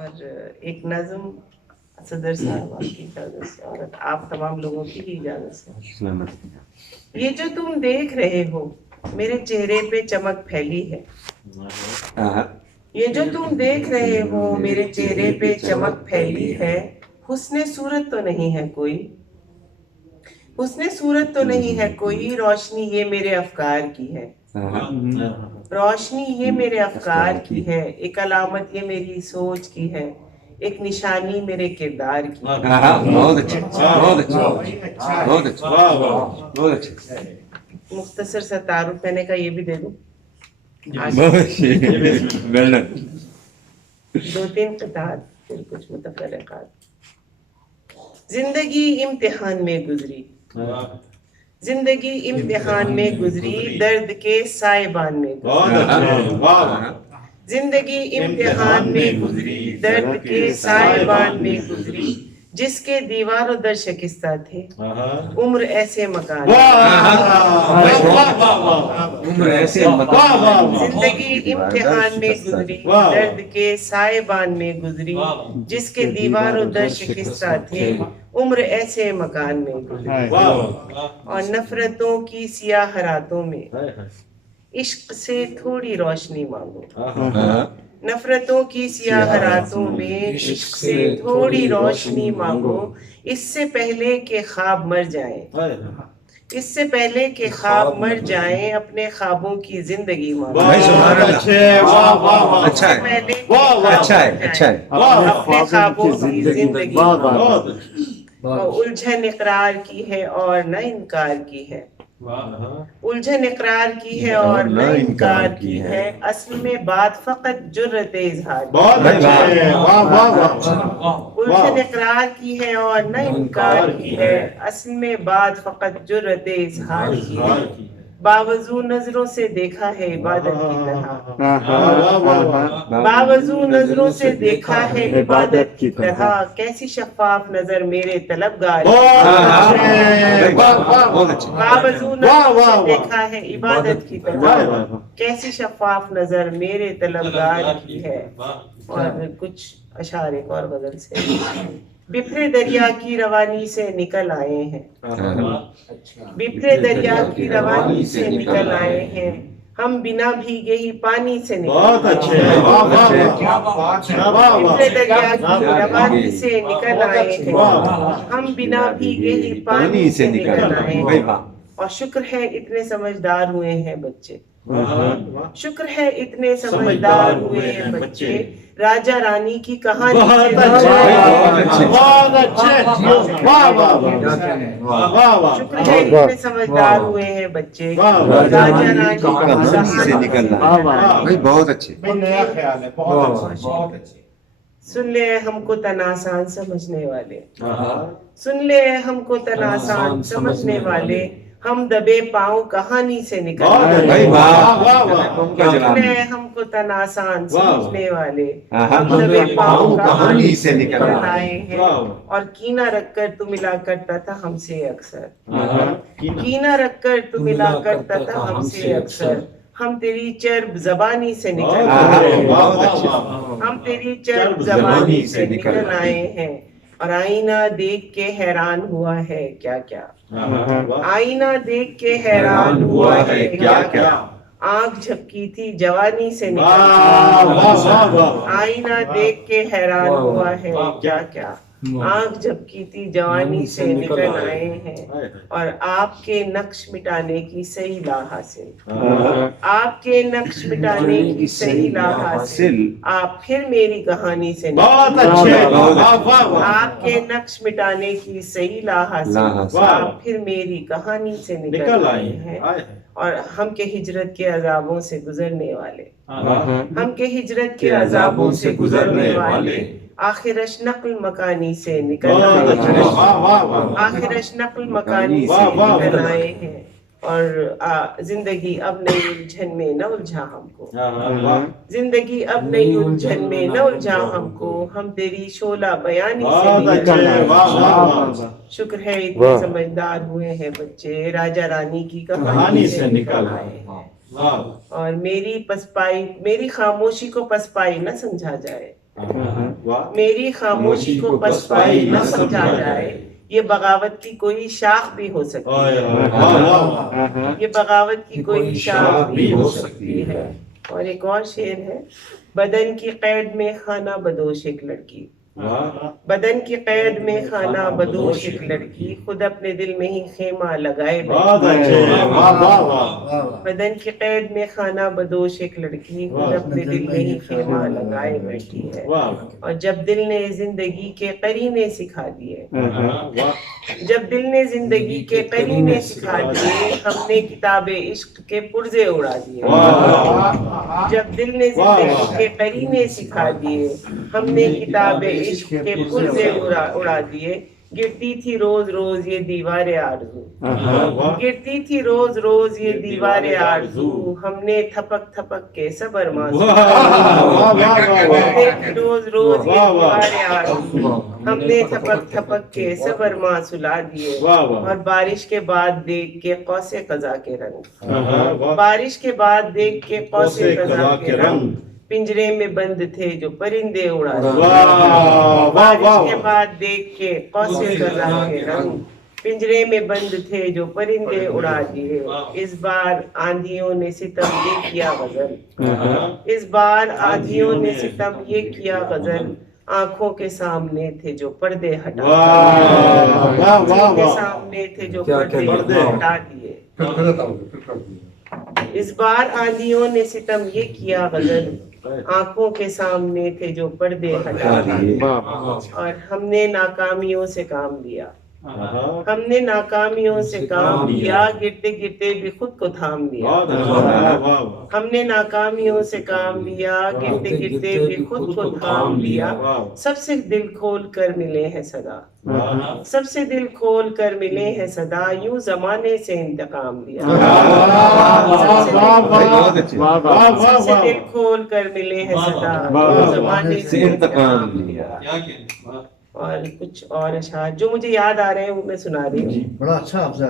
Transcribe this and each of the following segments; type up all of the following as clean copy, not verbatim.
اور ایک نظم صدر صاحب آپ کی اجازت سے اور آپ تمام لوگوں کی ہی اجازت سے. یہ جو تم دیکھ رہے ہو میرے چہرے پہ چمک پھیلی ہے. یہ جو تم دیکھ رہے ہو میرے چہرے پہ چمک پھیلی ہے. حسن صورت تو نہیں ہے کوئی، حسن صورت تو نہیں ہے کوئی، روشنی یہ میرے افکار کی ہے. روشنی یہ میرے افکار کی ہے، ایک علامت یہ میری سوچ کی ہے، ایک نشانی میرے کردار کی. بہت اچھا، بہت اچھا، بہت اچھا، بہت اچھا. مختصر سا تعارف میں نے کہا یہ بھی دے دوں. دو تین قطعات پھر کچھ متفرقات. زندگی امتحان میں گزری، زندگی امتحان میں گزری، درد کے سائبان میں گزری. زندگی امتحان میں گزری، درد کے سائبان میں گزری، جس کے دیوار و در شکستہ تھے عمر ایسے مکان. زندگی امتحان میں گزری، درد کے سائبان میں گزری، جس کے دیوار و در شکستہ تھے عمر ایسے مکان میں گزری. اور نفرتوں کی سیاہ راتوں میں عشق سے تھوڑی روشنی مانگو. نفرتوں کی سیاہ راتوں میں عشق سے تھوڑی روشنی مانگو، اس سے پہلے کہ خواب مر جائیں، اس سے پہلے کہ خواب مر جائیں، اپنے خوابوں کی زندگی مانگو. اچھا ہے. اپنے خوابوں کی زندگی مانگو. الجھن اقرار کی ہے اور نہ انکار کی ہے، الجھن اقرار کی ہے اور نہ انکار کی ہے، اصل میں بات فقط جرت اظہار کی ہے. الجھن اقرار کی ہے اور نہ انکار کی ہے، اصل میں بات فقط جرت اظہار کی ہے. باوضو نظروں سے دیکھا ہے عبادت کی طرح، باوضو نظروں سے دیکھا ہے عبادت کی طرح، کیسی شفاف نظر میرے طلبگار کی. باوضو نظروں سے دیکھا ہے عبادت کی طرح، کیسی شفاف نظر میرے طلبگار کی ہے. اور کچھ اشعار ایک اور غزل سے. بپھرے دریا کی روانی سے نکل آئے ہیں، بپھرے دریا کی روانی سے نکل آئے ہیں، ہم بنا بھیگے ہی پانی سے نکل آئے ہیں. بپھرے دریا کی روانی سے نکل آئے ہیں، ہم بنا بھیگے ہی پانی سے نکل آئے ہیں. اور شکر ہے اتنے سمجھدار ہوئے ہیں بچے، شکر ہے اتنے سمجھدار ہوئے ہیں بچے، راجا رانی کی کہانی سے. شکر ہے اتنے سمجھدار ہوئے ہیں بچے، راجا رانی کی کہانی سے نکلنا. بہت اچھے. سن لے ہم کو تناسان سمجھنے والے، سن لے ہم کو تناسان سمجھنے والے، ہم دبے پاؤں کہانی سے نکل آئے. سن لے ہم کو تناسان سمجھنے والے، ہم دبے پاؤں کہانی سے نکل آئے ہیں. اور کینہ رکھ کر تو ملا کرتا تھا ہم سے اکثر، کینہ رکھ کر تو ملا کرتا تھا ہم سے اکثر، ہم تیری چرب زبانی سے نکل آئے ہیں، ہم تیری چرب زبانی سے نکل آئے ہیں. اور آئینہ دیکھ کے حیران ہوا ہے کیا کیا، آئینہ دیکھ کے حیران ہوا ہے کیا کیا، آنکھ جھپکی تھی جوانی سے نکل آئے. آئینہ دیکھ کے حیران ہوا ہے کیا کیا، آنکھ جھپکی تھی جوانی سے نکل آئے ہیں. اور آپ کے نقش مٹانے کی صحیح لا حاصل، آپ کے نقش مٹانے کی صحیح لا حاصل، آپ پھر میری کہانی سے نکل آئے. آپ کے نقش مٹانے کی صحیح لا حاصل، آپ پھر میری کہانی سے نکل آئے ہیں. اور ہم کے ہجرت کے عذابوں سے گزرنے والے، ہم کے ہجرت کے عذابوں سے گزرنے والے، آخرش نقل مکانی سے نکل آئے ہیں، آخرش نقل مکانی سے نکل آئے ہیں. اور زندگی اب نئی الجھن میں نہ الجھا ہم کو، زندگی اب نئی الجھن میں نہ الجھا ہم کو، ہم تیری شعلہ بیانی سے نکل آئے. شکر ہے اتنے سمجھدار ہوئے ہیں بچے، راجا رانی کی کہانی سے نکل آئے ہیں. اور میری پسپائی، میری خاموشی کو پسپائی نہ سمجھا جائے، میری خاموشی کو پسپائی نہ سمجھا جائے، یہ بغاوت کی کوئی شاخ بھی ہو سکتی ہے، یہ بغاوت کی کوئی شاخ بھی ہو سکتی ہے۔ اور ایک اور شعر ہے، بدن کی قید میں خانہ بدوش ایک لڑکی، بدن کی قید میں خانہ بدوش ایک لڑکی، خود اپنے دل میں ہی خیمہ لگائے بیٹھی ہے۔ بدن کی قید میں خانہ بدوش ایک لڑکی، خود اپنے دل میں ہی خیمہ لگائے بیٹھی ہے۔ اور جب دل نے زندگی کے قرینے سکھا دیے، جب دل نے زندگی کے قرینے سکھا دیے، ہم نے کتاب عشق کے پرزے اڑا دیے۔ جب دل نے زندگی کے قرینے سکھا دیے، ہم نے کتاب عشق کے پرزے اڑا دیے۔ گرتی تھی روز روز یہ دیوار آرزو، گرتی تھی روز روز یہ دیوار آرزو، ہم نے تھپک تھپک کے صبر معصوم، روز روز یہ دیوار آرزو، ہم نے تھپک تھپک کے صبر ماں سلا دیے۔ اور بارش کے بعد دیکھ کے قوس قزا کے رنگ، بارش کے بعد دیکھ کے قوس قزا کے رنگ، پنجرے میں بند تھے جو پرندے اڑا دیے۔ بارش کے بعد دیکھ کے قوس قزا کے رنگ، پنجرے میں بند تھے جو پرندے اڑا دیے۔ اس بار آندھیوں نے ستم یہ کیا غزل، اس بار آندھیوں نے ستم یہ کیا غزل، آنکھوں کے سامنے تھے جو پردے ہٹا دیے، آنکھوں کے سامنے تھے جو پردے ہٹا دیے۔ اس بار آندھیوں نے ستم یہ کیا غزل، آنکھوں کے سامنے تھے جو پردے ہٹا دیے۔ اور ہم نے ناکامیوں سے کام لیا، ہم نے ناکامیوں سے کام لیا، گرتے گرتے بھی خود کو تھام لیا۔ ہم نے ناکامیوں سے کام لیا، گرتے گرتے بھی خود کو تھام لیا۔ سب سے دل کھول کر ملے ہیں صدا، سب سے دل کھول کر ملے ہیں صدا، یوں زمانے سے انتقام لیا۔ سب سے دل کھول کر ملے ہیں صدا، یوں زمانے سے انتقام لیا۔ اور کچھ اور اشعار جو مجھے یاد آ رہے ہیں وہ میں سنا رہی ہوں۔ بڑا اچھا آپ سے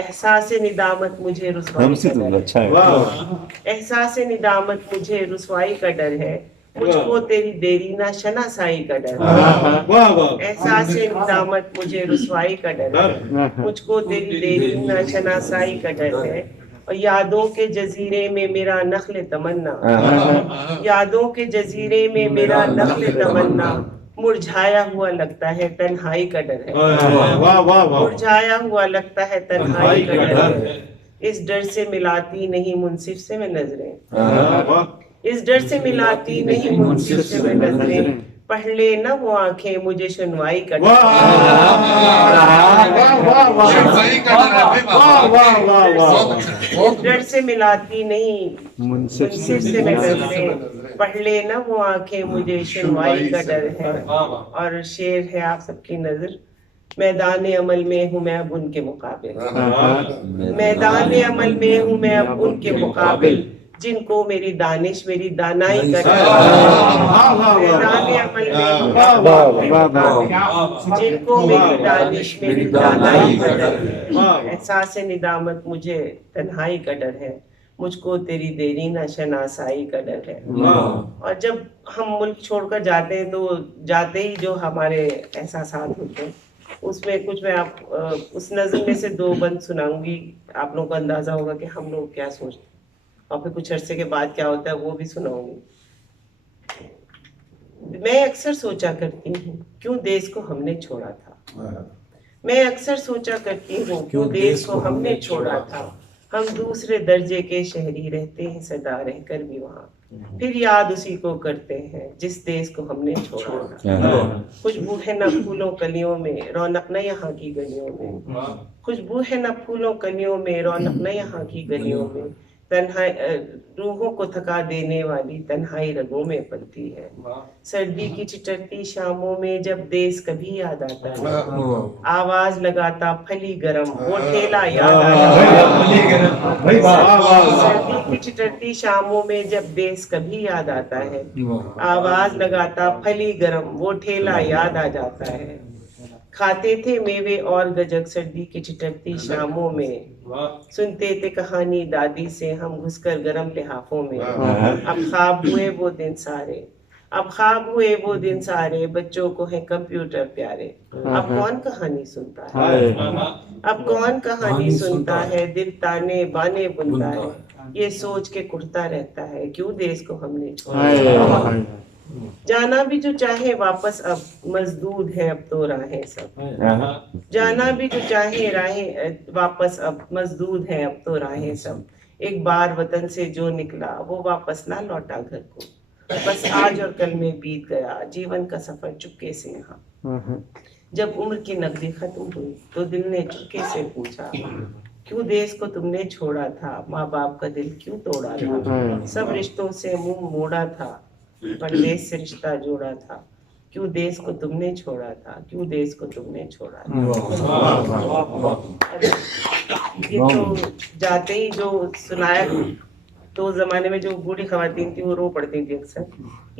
احساس ندامت مجھے رسوائی کا ڈر ہے، احساس ندامت مجھے رسوائی کا ڈر ہے، مجھ کو تیری دیرینہ شناسائی کا ڈر ہے۔ احساس ندامت مجھے رسوائی کا ڈر ہے، مجھ کو تیری دیرینہ شناسائی کا ڈر ہے۔ اور یادوں کے جزیرے میں میرا نخل تمنا، یادوں کے جزیرے میں میرا نخل تمنا، مرجھایا ہوا لگتا ہے تنہائی کا ڈر ہے، مرجھایا ہوا لگتا ہے تنہائی کا ڈر ہے۔ اس ڈر سے ملاتی نہیں منصف سے میں نظریں، اس ڈر سے ملاتی نہیں منصف سے میں نظریں، پڑھ لے نہ وہ آنکھیں مجھے شنوائی کا ڈر ہے، اس ڈر سے ملاتی نہیں منصف سے میں نظریں، پڑھ لے نہ وہ آنکھیں مجھے شنوائی کا ڈر ہے۔ اور شعر ہے آپ سب کی نظر، میدان عمل میں ہوں میں اب ان کے مقابل، میدان عمل میں ہوں میں اب ان کے مقابل، جن کو میری دانش میری دانائی کا ڈر ہے، میدان عمل میں ہوں میں اب ان کے مقابل، جن کو میری دانش میری دانائی کا ڈر ہے۔ احساس ندامت مجھے تنہائی کا ڈر ہے، مجھ کو تیری دیرینہ شناسائی کا ڈر ہے۔ اور جب ہم ملک چھوڑ کر جاتے ہیں تو جاتے ہی جو ہمارے احساسات ہوتے ہیں، اس میں کچھ میں آپ اس نظم میں سے دو بند سناؤں گی، آپ لوگوں کو اندازہ ہوگا کہ ہم لوگ کیا سوچتے ہیں، اور پھر کچھ عرصے کے بعد کیا ہوتا ہے وہ بھی سناؤں گی۔ میں اکثر سوچا کرتی ہوں کیوں دیس کو ہم نے چھوڑا تھا، میں اکثر سوچا کرتی ہوں کیوں دیس کو ہم نے چھوڑا تھا، ہم دوسرے درجے کے شہری رہتے ہیں سدا رہ کر بھی وہاں، پھر یاد اسی کو کرتے ہیں جس دیس کو ہم نے چھوڑا تھا۔ خوشبو ہے نہ پھولوں کلیوں میں، رونق نہ یہاں کی گلیوں میں، خوشبو ہے نہ پھولوں کلیوں میں، رونق نہ یہاں کی گلیوں میں، تنہائی روحوں کو تھکا دینے والی تنہائی رگوں میں پلتی ہے۔ سردی کی چٹرتی شاموں میں جب دیس کبھی یاد آتا ہے، آواز لگاتا پھلی گرم وہ ٹھیلا یاد آتا ہے، سردی کی چٹرتی شاموں میں جب دیس کبھی یاد آتا ہے، آواز لگاتا پھلی گرم وہ ٹھیلا یاد آ جاتا ہے۔ کھاتے تھے میوے اور گجک سردی کی چٹرتی شاموں میں، سنتے تھے کہانی دادی سے ہم گھس کر گرم لحافوں میں، اب خواب ہوئے وہ دن سارے، اب خواب ہوئے وہ دن سارے، بچوں کو ہے کمپیوٹر پیارے، اب کون کہانی سنتا ہے، اب کون کہانی سنتا ہے، دل تانے بانے بنتا ہے، یہ سوچ کے کٹتا رہتا ہے، کیوں دیس کو ہم نے چھوڑا، جانا بھی جو چاہے واپس اب مزدود ہے اب تو راہیں سب، جانا بھی جو چاہے راہیں واپس اب مزدود ہے اب تو راہیں سب، ایک بار وطن سے جو نکلا وہ واپس نہ لوٹا گھر کو، بس آج اور کل میں بیت گیا جیون کا سفر چپکے سے یہاں، جب عمر کی نقدی ختم ہوئی تو دل نے چپکے سے پوچھا، کیوں دیس کو تم نے چھوڑا تھا، ماں باپ کا دل کیوں توڑا تھا، سب رشتوں سے منہ موڑا تھا، پردیس سے رشتہ جوڑا تھا، کیوں دیس کو تم نے چھوڑا تھا، کیوں دیس کو تم نے چھوڑا تھا۔ یہ تو جاتے ہی جو سنایا، تو اس زمانے میں جو بوڑھی خواتین تھی وہ رو پڑتی تھی اکثر،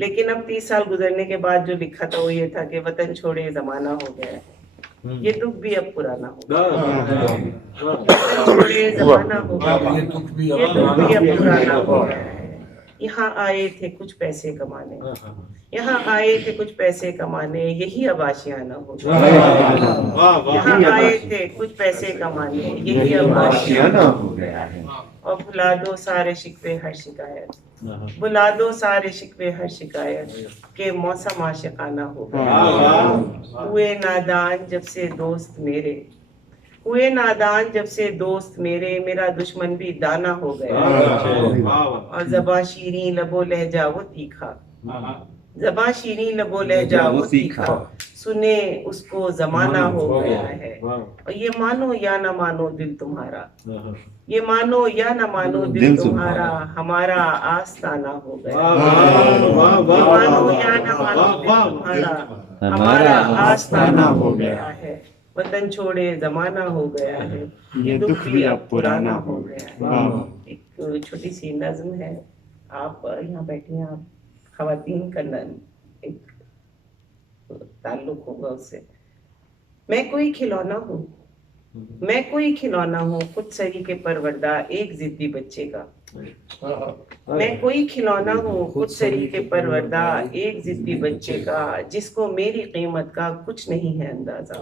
لیکن اب 30 سال گزرنے کے بعد جو لکھا تھا وہ یہ تھا کہ وطن چھوڑے زمانہ ہو گیا ہے، یہ دکھ بھی اب پرانا ہو گیا، وطن چھوڑے زمانہ ہو گیا، یہ دکھ بھی اب پرانا ہو گیا ہے، یہاں آئے تھے کچھ پیسے کمانے، یہاں آئے تھے کچھ پیسے کمانے، یہی اب آشیانہ ہو گیا، یہاں آئے تھے کچھ پیسے کمانے، یہی اب آشیانہ ہو گیا ہے، اور بھلا دو سارے شکوے ہر شکایت، بھلا دو سارے شکوے ہر شکایت، کہ موسم عاشقانہ ہو گیا، ہوئے نادان جب سے دوست میرے، ہوئے نادان جب سے دوست میرے، میرا دشمن بھی دانا ہو گیا، اور زباں شیریں لبو لہجہ وہ تیکھا، زباں شیریں لبو لہجہ وہ تیکھا، سنے اس کو زمانہ ہو گیا ہے، اور یہ مانو یا نہ مانو دل تمہارا، یہ مانو یا نہ مانو دل تمہارا، ہمارا آستانہ ہو گیا، یہ مانو یا نہ مانو دل تمہارا، ہمارا آستانہ ہو گیا ہے، وطن چھوڑے زمانہ ہو گیا ہے، یہ دکھ بھی اب پرانا ہو گیا ہے۔ ایک چھوٹی سی نظم ہے، آپ یہاں بیٹھی ہیں، آپ خواتین کا ایک تعلق ہوگا اس سے۔ میں کوئی کھلونا ہوں، میں کوئی کھلونا ہوں، خود سری کے پروردہ ایک ضدی بچے کا، میں کوئی کھلونا ہوں، خود سری کے پروردہ ایک ضدی بچے کا، جس کو میری قیمت کا کچھ نہیں ہے اندازہ،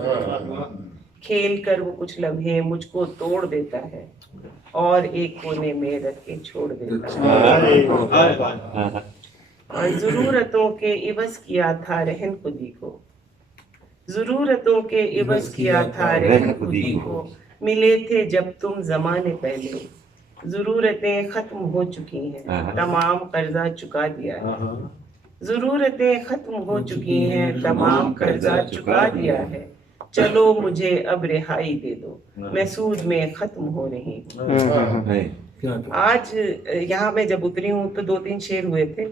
کھیل کر وہ کچھ لمحے مجھ کو توڑ دیتا ہے، اور ایک کونے میں رکھ کے چھوڑ دیتا ہے، اور ضرورتوں کے عوض کیا تھا رہن خودی کو، ضرورتوں کے عوض کیا تھا رہن خودی کو، ملے تھے جب تم زمانے پہلے، ضرورتیں ختم ہو چکی ہیں، تمام قرضہ چکا دیا ہے، ضرورتیں ختم ہو چکی ہیں، تمام قرضہ چکا دیا ہے، چلو مجھے اب رہائی دے دو، میں سود میں ختم ہو رہی ہوں۔ آج یہاں میں جب اتری ہوں تو 2-3 شعر ہوئے تھے،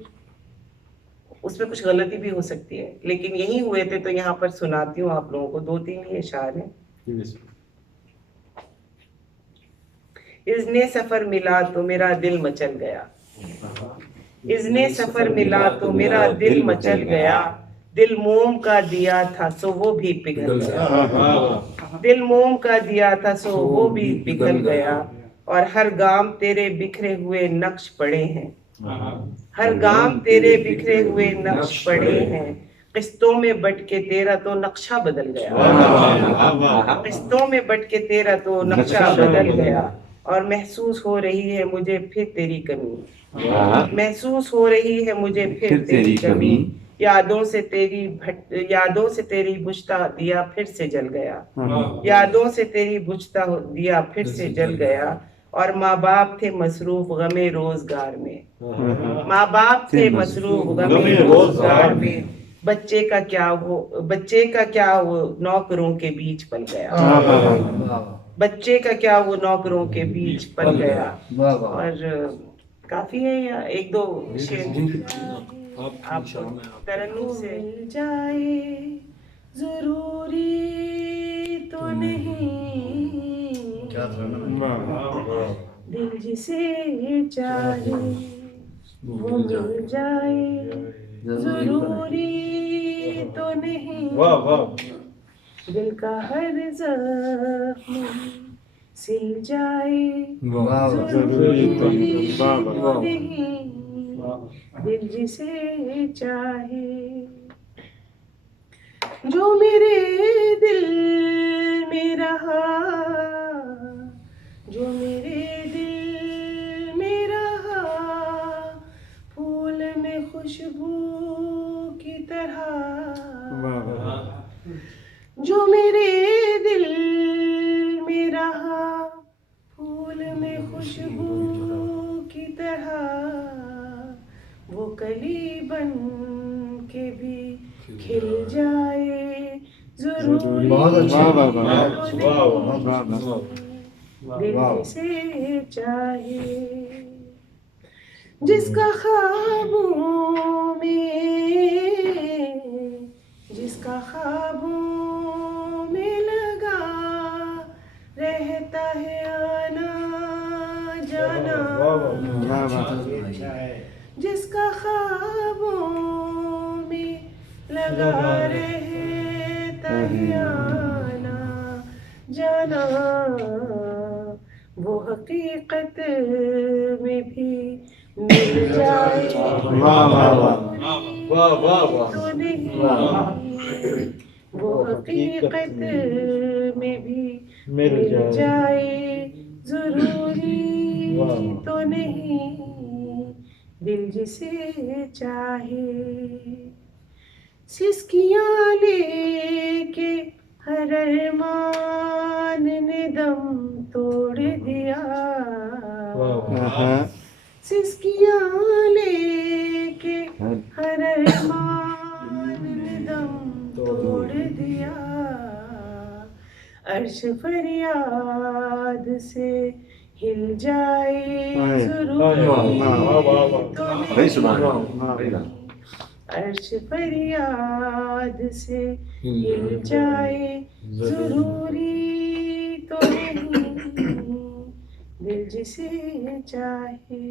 اس میں کچھ غلطی بھی ہو سکتی ہے، لیکن یہی ہوئے تھے تو یہاں پر سناتی ہوں آپ لوگوں کو، 2-3 ہی اشعار ہیں۔ اذن سفر ملا تو میرا دل مچل گیا، اذن سفر ملا تو میرا دل مچل گیا، دل موم کا دیا تھا سو وہ بھی پگھل گیا، دل موم کا دیا تھا سو وہ بھی پگھل گیا، اور ہر گام تیرے بکھرے ہوئے نقش پڑے ہیں، ہر گام تیرے بکھرے ہوئے نقش پڑے ہیں، قسطوں میں بٹ کے تیرا تو نقشہ بدل گیا، قسطوں میں بٹ کے تیرا تو نقشہ بدل گیا، اور محسوس ہو رہی ہے مجھے پھر تیری کمی، محسوس ہو رہی ہے مجھے پھر تیری کمی، یادوں سے تیری بجھتا دیا پھر سے جل گیا، یادوں سے تیری بجھتا دیا پھر سے جل گیا، اور ماں باپ تھے مصروف غم روزگار میں، ماں باپ تھے مصروف غم روزگار میں، بچے کا کیا وہ نوکروں کے بیچ پل گیا، بچے کا کیا وہ نوکروں کے بیچ پل گیا، اور کافی ہے یا 1-2 شعر آپ ترنم سے۔ مل جائے ضروری تو نہیں، دل جسے چاہے وہ مل جائے ضروری تو نہیں، دل کا ہر زخم سل جائے ضروری تو نہیں، دل جسے چاہے جو میرے دل میں رہا جو میرے دل میں رہا پھول میں خوشبو کی طرح جو میرے دل میں رہا پھول میں خوشبو کی طرح وہ کلی بن کے بھی کھل جائے ضروری دل سے چاہے جس کا خوابوں میں لگا رہتا ہے آنا جانا جس کا خوابوں میں لگا رہتا ہے آنا جانا وہ حقیقت میں بھی مل جائے تو نہیں وہ حقیقت میں بھی مل جائے ضروری تو نہیں دل جسے چاہے سسکیاں لے کے ہر ارمان نے دم توڑ دیا سسکیاں لے کے ہر ارمان نے دم توڑ دیا عرش فریاد سے ہل جائے ضروری تو نہیں عرش فریاد سے ہل جائے ضروری تو نہیں دل جسے چاہے